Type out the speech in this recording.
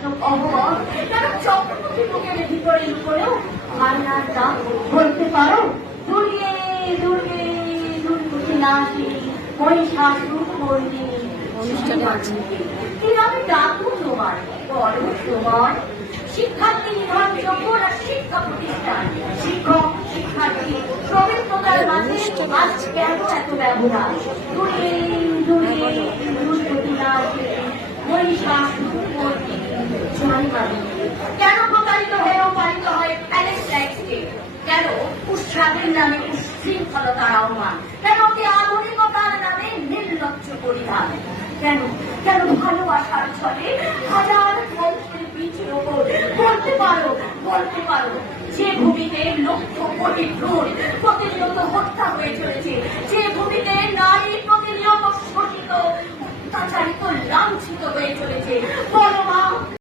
কৃষ্ণ অবর কেন চক্রবর্তী বুকের ভিতরে লুকোলেও মান্নার নাম বলতে পারো? দুর্গে দুর্গে দুর্গতি নাশিনী মহিষাসুর মর্দিনী অনুষ্ঠানে আছে আমি ডাকুন তোমার বড় তোমার শিক্ষার্থী নির্ভরযোগ্য না শিক্ষা প্রতিষ্ঠান শিক্ষক শিক্ষার্থী প্রবৃত্ততার মাঝে আজ কেন এত ব্যবধান? দুর্গে দুর্গে দুর্গতি নাশিনী মহিষাসুর মর্দিনী কেন প্রতারিত হয়েও পালিত হয় প্যালেস লাইফকে? কেন উৎসাহের নামে উশৃঙ্খলতার আহ্বান? কেন অতি আধুনিকতার নামে নির্লজ্জ পরিধান? কেন কেন ভালোবাসার ছলে হাজার বংশের বীজের ওপর বলতে পারো যে ভূমিতে লক্ষ কোটি ভ্রূণ প্রতিনিয়ত হত্যা হয়ে চলেছে, যে ভূমিতে নারী প্রতিনিয়ত শোষিত অত্যাচারিত লাঞ্ছিত হয়ে চলেছে, বলো মা